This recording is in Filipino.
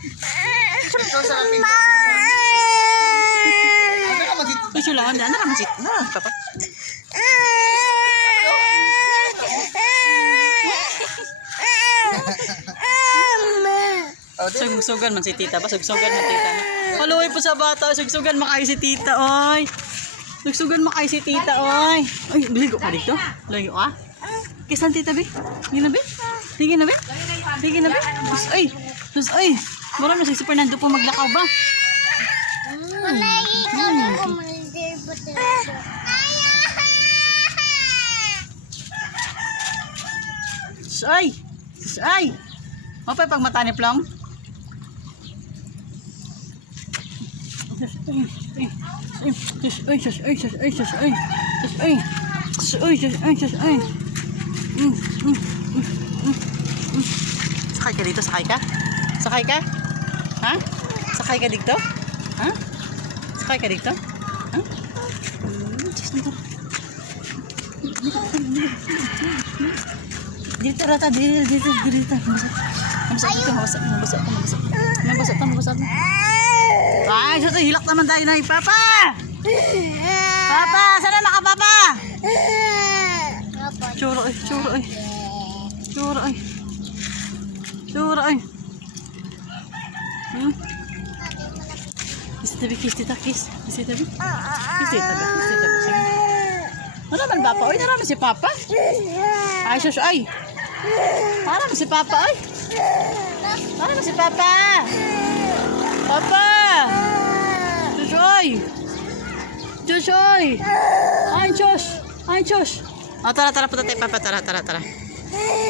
Ikaw sa kapit. Uy, sulangan na. Ano ka papa? Sugsugan man si tita ba? Sugsugan man tita na. Haluay po sa bata. Sugsugan makay si tita, oy. Sugsugan makay si tita, oy. Ay, ligo ka dito? Ligo ka? Kisan tita, be? Sige na, be? Sige na, be? Sige na, be? Ay! Ay! Marami si Fernando po maglakaw ba? Ay! Ay! Mapay pag mata ni Plum? Sakay ka dito, sakay ka? Sakay ka? Ha? Sakay ka dito? Ha? Sakay ka dito? Ha? Dito rata, dito. Mabasa. Ay, so hilak naman tayo na Papa! Papa, sana naka Papa? Churo ay. Kiss tita. Wala man Papa, oy, narami si Papa. Ay, sus, ay. Narami si Papa, ay. Narami si Papa. Papa! Jojoy! Ay, Diyos! Oh, tara, punta tayo, Papa. Tara.